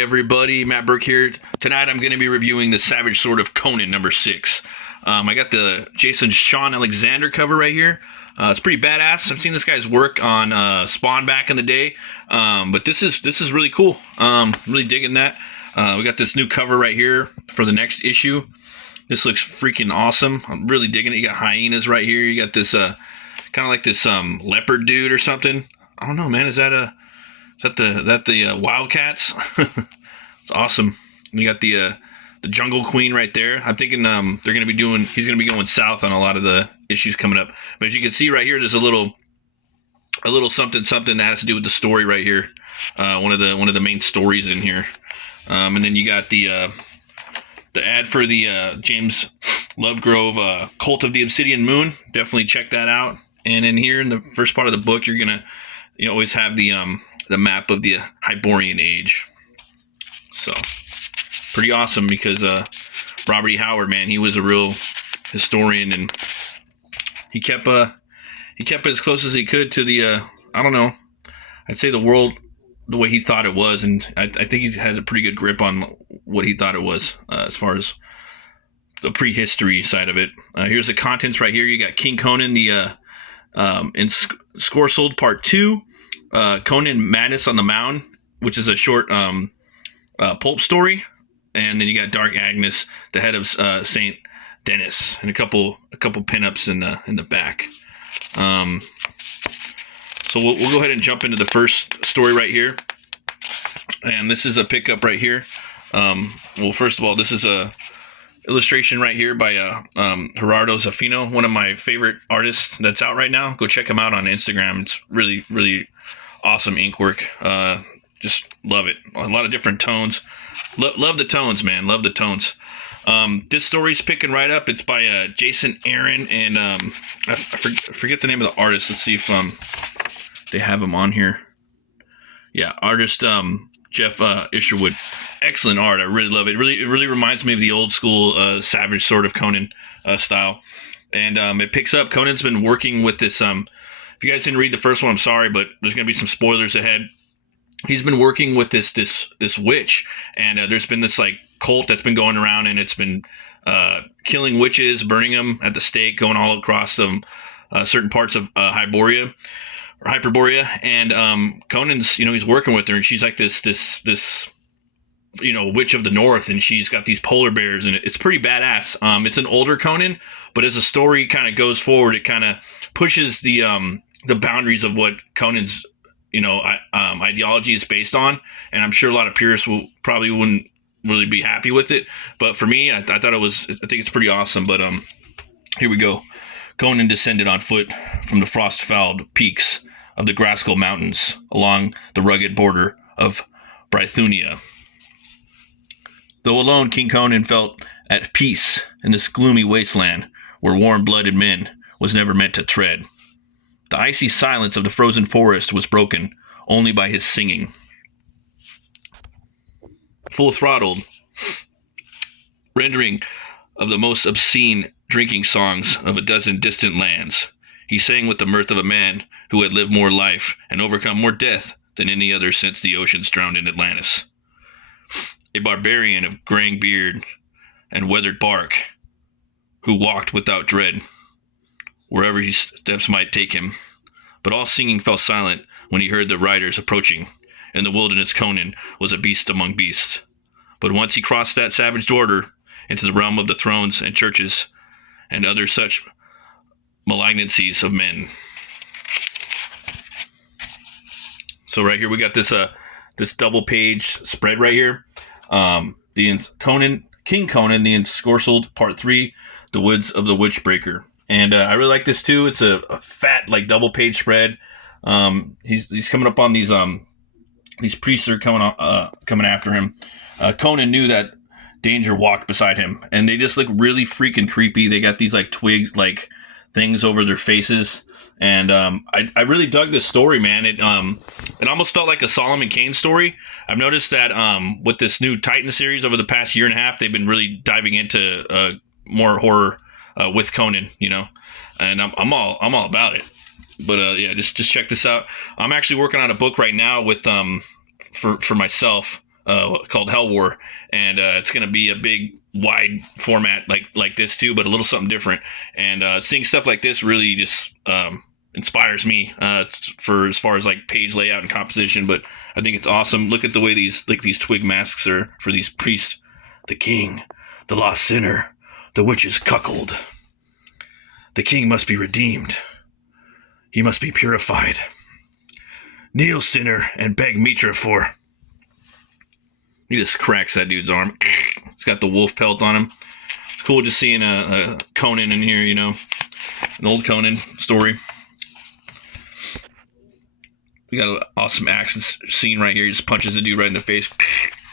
Hey everybody, Matt Burke here. Tonight I'm going to be reviewing the Savage Sword of Conan number 6. I got the Jason Sean Alexander cover right here. It's pretty badass. I've seen this guy's work on Spawn back in the day, but this is really cool. Really digging that. We got this new cover right here for the next issue. This looks freaking awesome. I'm really digging it. You got hyenas right here. You got this kind of like this leopard dude or something. I don't know, man. Is that the Wildcats? It's awesome. You got the Jungle Queen right there. I'm thinking he's gonna be going south on a lot of the issues coming up. But as you can see right here, there's a little something that has to do with the story right here. One of the main stories in here. And then you got the ad for the James Lovegrove Cult of the Obsidian Moon. Definitely check that out. And in here in the first part of the book, you always have the map of the Hyborian Age. So pretty awesome because Robert E. Howard, man, he was a real historian, and he kept it as close as he could to the I'd say the world the way he thought it was, and I think he has a pretty good grip on what he thought it was as far as the prehistory side of it. Here's the contents right here. You got King Conan, the in Scoresold Part 2, Conan Madness on the Mound, which is a short pulp story, and then you got Dark Agnes, the head of Saint Denis, and a couple pinups in the back. So we'll go ahead and jump into the first story right here, and this is a pickup right here. Well, first of all, this is a illustration right here by Gerardo Zaffino, one of my favorite artists that's out right now. Go check him out on Instagram. It's really, really awesome ink work. Just love it. A lot of different tones. Love the tones, man. Love the tones. This story's picking right up. It's by Jason Aaron, and I forget the name of the artist. Let's see if they have him on here. Yeah, artist Jeff Isherwood. Excellent art. I really love it. It really reminds me of the old school Savage Sword of Conan style. And it picks up. Conan's been working with this. If you guys didn't read the first one, I'm sorry, but there's going to be some spoilers ahead. He's been working with this witch, and there's been this like cult that's been going around, and it's been killing witches, burning them at the stake, going all across some certain parts of Hyperborea. And Conan's, he's working with her, and she's like this witch of the north, and she's got these polar bears, and it's pretty badass. It's an older Conan, but as the story kind of goes forward, it kind of pushes the boundaries of what Conan's ideology is based on, and I'm sure a lot of purists wouldn't really be happy with it, but for me, I think it's pretty awesome. But here we go. Conan descended on foot from the frost-fouled peaks of the Graskell Mountains along the rugged border of Brythunia. Though alone, King Conan felt at peace in this gloomy wasteland where warm-blooded men was never meant to tread. The icy silence of the frozen forest was broken only by his singing. Full-throttled rendering of the most obscene drinking songs of a dozen distant lands, he sang with the mirth of a man who had lived more life and overcome more death than any other since the oceans drowned in Atlantis. A barbarian of graying beard and weathered bark, who walked without dread wherever his steps might take him. But all singing fell silent when he heard the riders approaching. In the wilderness, Conan was a beast among beasts. But once he crossed that savage border into the realm of the thrones and churches and other such malignancies of men. So right here we got this double page spread right here. King Conan, the Ensorcelled Part 3, The Woods of the Witchbreaker. And I really like this too. It's a fat like double page spread. He's coming up on these priests are coming after him. Conan knew that danger walked beside him, and they just look really freaking creepy. They got these like twig like things over their faces, and I really dug this story, man. It almost felt like a Solomon Kane story. I've noticed that with this new Titan series over the past year and a half, they've been really diving into more horror with Conan, and I'm all about it. But yeah, just check this out. I'm actually working on a book right now with for myself called Hell War, and it's going to be a big, wide format like this too, but a little something different. And seeing stuff like this really just inspires me for as far as like page layout and composition. But I think it's awesome. Look at the way these twig masks are for these priests. The king, the lost sinner, the witch's cuckold. The king must be redeemed. He must be purified. Kneel, sinner, and beg Mitra for... He just cracks that dude's arm. He's got the wolf pelt on him. It's cool just seeing a Conan in here, you know. An old Conan story. We got an awesome action scene right here. He just punches the dude right in the face.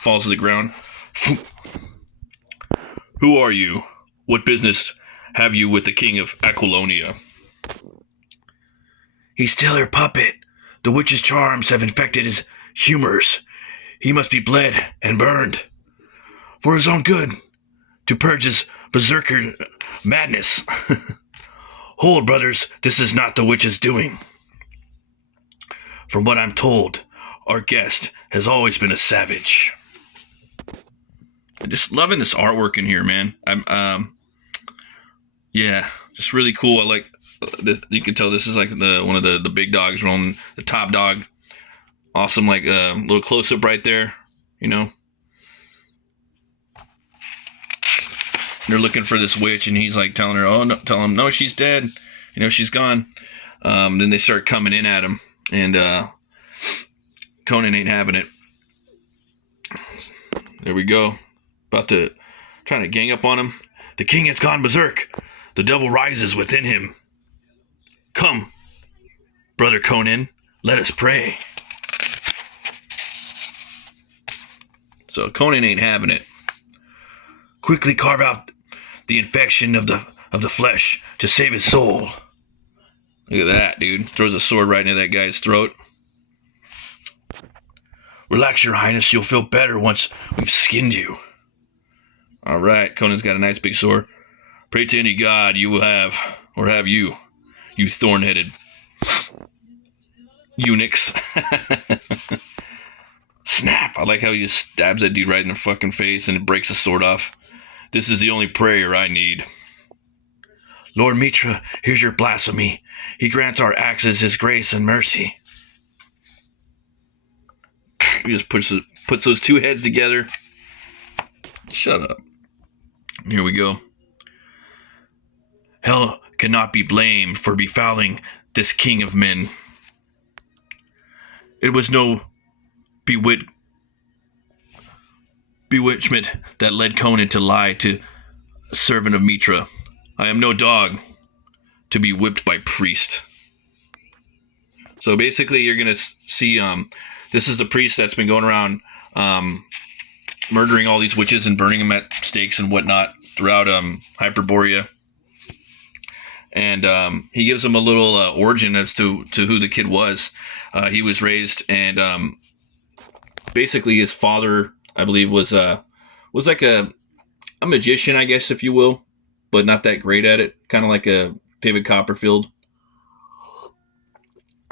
Falls to the ground. Who are you? What business have you with the king of Aquilonia? He's still her puppet. The witch's charms have infected his humors. He must be bled and burned. For his own good. To purge his berserker madness. Hold, brothers, this is not the witch's doing. From what I'm told, our guest has always been a savage. I'm just loving this artwork in here, man. Yeah, just really cool. I like, you can tell this is like one of the big dogs rolling, the top dog. Awesome, like a little close up right there, you know. They're looking for this witch, and he's like telling her, "Oh no!" Tell him, "No, she's dead. You know, she's gone." Then they start coming in at him, and Conan ain't having it. There we go, trying to gang up on him. The king has gone berserk. The devil rises within him. Come, brother Conan, let us pray. So Conan ain't having it. Quickly carve out the infection of the flesh to save his soul. Look at that, dude. Throws a sword right into that guy's throat. Relax, your highness. You'll feel better once we've skinned you. All right. Conan's got a nice big sword. Pray to any god you will have, or have you thorn-headed eunuchs. Snap. I like how he just stabs that dude right in the fucking face and it breaks the sword off. This is the only prayer I need. Lord Mitra, here's your blasphemy. He grants our axes his grace and mercy. He just puts those two heads together. Shut up. Here we go. Hell cannot be blamed for befouling this king of men. It was no bewitchment that led Conan to lie to a servant of Mitra. I am no dog to be whipped by priest. So basically you're going to see, this is the priest that's been going around murdering all these witches and burning them at stakes and whatnot throughout Hyperborea. And he gives them a little origin as to who the kid was. He was raised, and basically his father, I believe, was like a magician, I guess, if you will, but not that great at it. Kind of like a David Copperfield.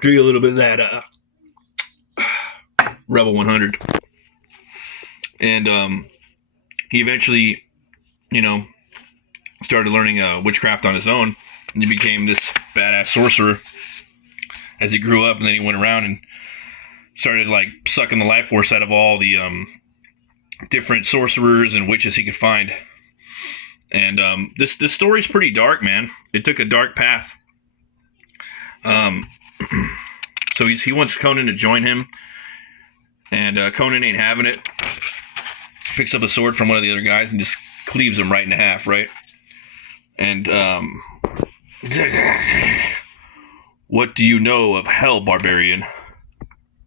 Drink a little bit of that Rebel 100. And he eventually, started learning witchcraft on his own, and he became this badass sorcerer as he grew up. And then he went around and started like sucking the life force out of all the different sorcerers and witches he could find. And this story's pretty dark, man. It took a dark path. So he wants Conan to join him, and Conan ain't having it. Picks up a sword from one of the other guys and just cleaves him right in half, right? And what do you know of hell, barbarian?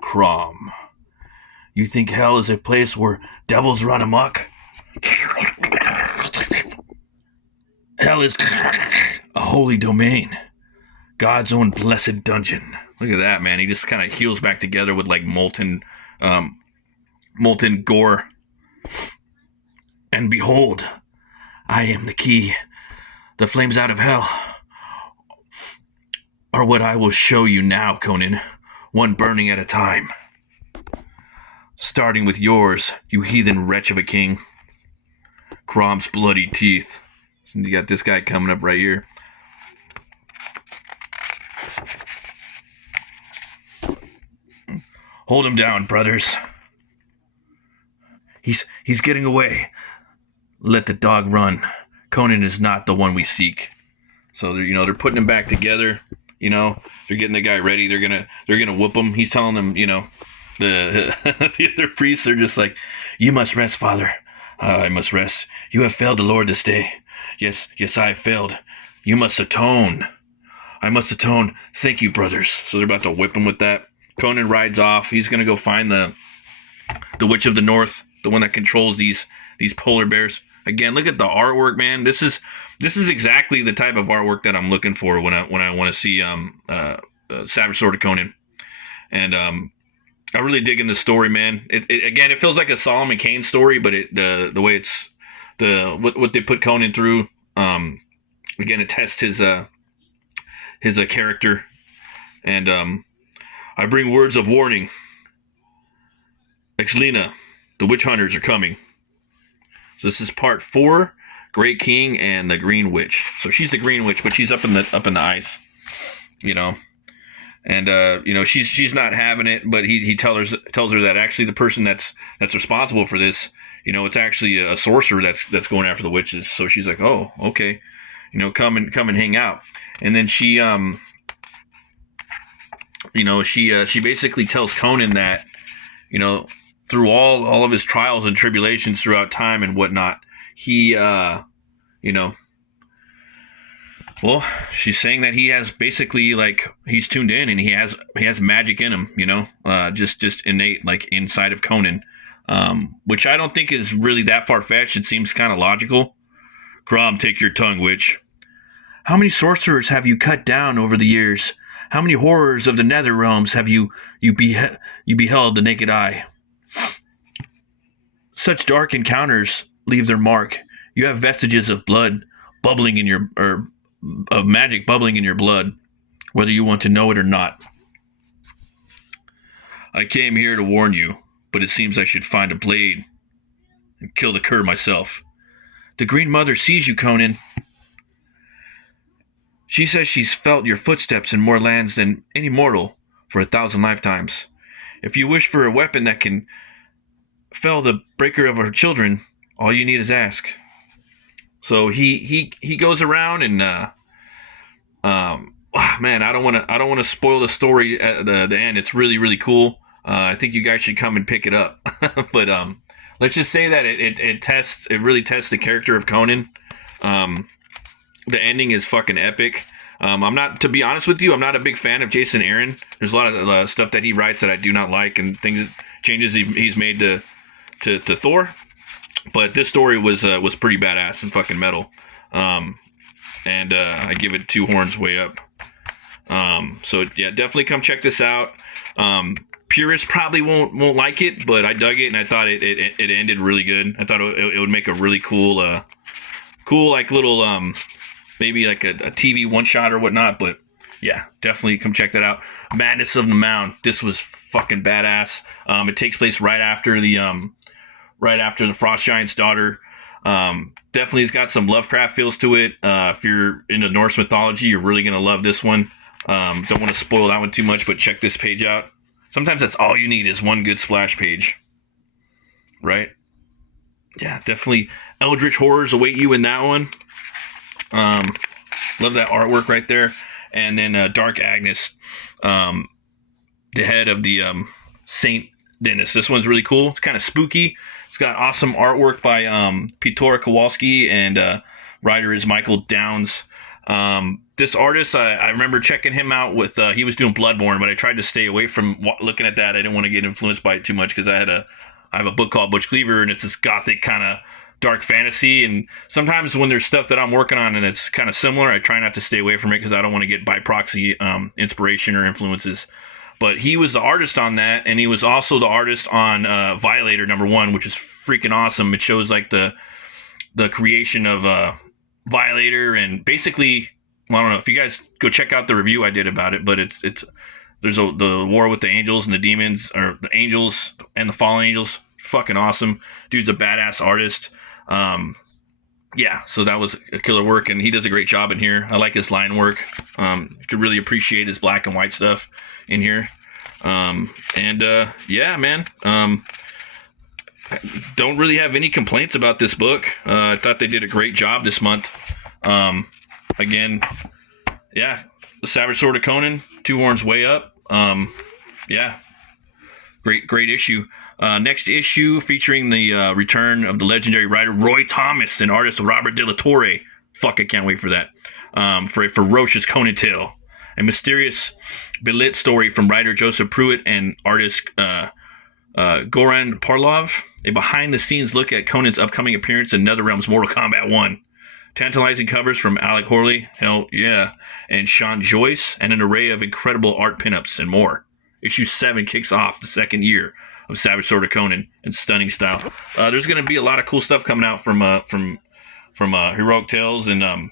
Crom. You think hell is a place where devils run amok? Hell is a holy domain. God's own blessed dungeon. Look at that, man. He just kind of heals back together with like molten gore. And behold, I am the key. The flames out of hell are what I will show you now, Conan. One burning at a time. starting with yours, you heathen wretch of a king. Crom's bloody teeth. You got this guy coming up right here. Hold him down, brothers. He's getting away. Let the dog run. Conan is not the one we seek. So they're putting him back together. They're getting the guy ready. They're gonna whoop him. He's telling them, the the other priests are just like, you must rest, father. I must rest. You have failed the Lord this day. Yes, I have failed. You must atone. I must atone. Thank you, brothers. So they're about to whip him with that. Conan rides off. He's gonna go find the Witch of the North, the one that controls these polar bears. Again, look at the artwork, man. This is exactly the type of artwork that I'm looking for when I want to see Savage Sword of Conan. And I really dig in the story, man. It feels like a Solomon Kane story, but the way it's what they put Conan through. Again, it tests his character. And I bring words of warning. Exlina, the witch hunters are coming. So this is part 4, Great King and the Green Witch. So she's the Green Witch, but she's up in the ice, And she's not having it, but he tells her that actually the person that's responsible for this, it's actually a sorcerer that's going after the witches. So she's like, oh, okay, come and hang out. And then she she basically tells Conan that, through all of his trials and tribulations throughout time and whatnot, he, well, she's saying that he has basically, like, he's tuned in and he has magic in him, just innate, like, inside of Conan, which I don't think is really that far-fetched. It seems kind of logical. Crom, take your tongue, witch. How many sorcerers have you cut down over the years? How many horrors of the nether realms have you beheld the naked eye? Such dark encounters leave their mark. You have vestiges of blood bubbling in your, or of magic bubbling in your blood, whether you want to know it or not. I came here to warn you, but it seems I should find a blade and kill the cur myself. The Green Mother sees you, Conan. She says she's felt your footsteps in more lands than any mortal for 1,000 lifetimes. If you wish for a weapon that can fell the breaker of her children, all you need is ask. So he goes around and man, I don't want to spoil the story at the end. It's really, really cool. I think you guys should come and pick it up. But let's just say that it really tests the character of Conan. The ending is fucking epic. To be honest with you, I'm not a big fan of Jason Aaron. There's a lot of stuff that he writes that I do not like, and changes he's made to Thor. But this story was pretty badass and fucking metal. And I give it 2 horns way up. So yeah, definitely come check this out. Purists probably won't like it, but I dug it and I thought it ended really good. I thought it would make a really cool like little maybe like a TV one shot or whatnot. But yeah, definitely come check that out. Madness of the Mound. This was fucking badass. It takes place right after the Frost Giant's daughter. Definitely has got some Lovecraft feels to it. If you're into Norse mythology, you're really gonna love this one. Don't want to spoil that one too much, but check this page out. Sometimes that's all you need is one good splash page, right? Yeah, definitely Eldritch horrors await you in that one. Love that artwork right there. And then Dark Agnes, the head of the Saint Dennis. This one's really cool. It's kind of spooky. It's got awesome artwork by Piotr Kowalski, and writer is Michael Downs. This artist, I remember checking him out with, he was doing Bloodborne, but I tried to stay away from looking at that. I didn't want to get influenced by it too much because I have a book called Butch Cleaver, and it's this gothic kind of dark fantasy. And sometimes when there's stuff that I'm working on and it's kind of similar, I try not to stay away from it because I don't want to get by proxy inspiration or influences. But he was the artist on that, and he was also the artist on Violator #1, which is freaking awesome. It shows like the creation of Violator, and basically, well, I don't know if you guys go check out the review I did about it, but it's there's the war with the angels and the demons, or the angels and the fallen angels. Fucking awesome. Dude's a badass artist. Yeah, so that was a killer work, and he does a great job in here. I like his line work. You could really appreciate his black and white stuff in here. Yeah, man. Don't really have any complaints about this book. I thought they did a great job this month. Again, yeah, the Savage Sword of Conan, Two Horns Way Up. Yeah, great issue. Next issue featuring the return of the legendary writer Roy Thomas and artist Robert De La Torre. Fuck, I can't wait for that. For a ferocious Conan tale. A mysterious belit story from writer Joseph Pruitt and artist Goran Parlov. A behind-the-scenes look at Conan's upcoming appearance in NetherRealm's Mortal Kombat 1. Tantalizing covers from Alec Horley, hell yeah, and Sean Joyce, and an array of incredible art pinups and more. Issue 7 kicks off the second year of Savage Sword of Conan in stunning style. There's going to be a lot of cool stuff coming out from Heroic Tales and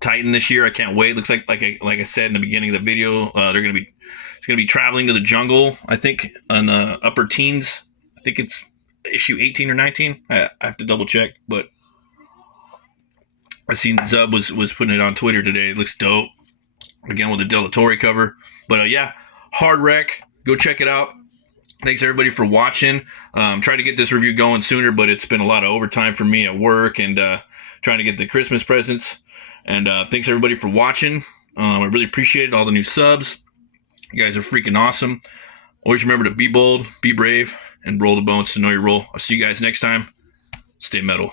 Titan this year. I can't wait. Looks like I said in the beginning of the video, it's going to be traveling to the jungle. I think on the upper teens. I think it's issue 18 or 19. I have to double check, but I seen Zub was putting it on Twitter today. It looks dope. Again with the De La Torre cover. But yeah, hard wreck. Go check it out. Thanks everybody for watching. Tried to get this review going sooner, but it's been a lot of overtime for me at work and trying to get the Christmas presents. And thanks everybody for watching. I really appreciate all the new subs. You guys are freaking awesome. Always remember to be bold, be brave, and roll the bones to know your role. I'll see you guys next time. Stay metal.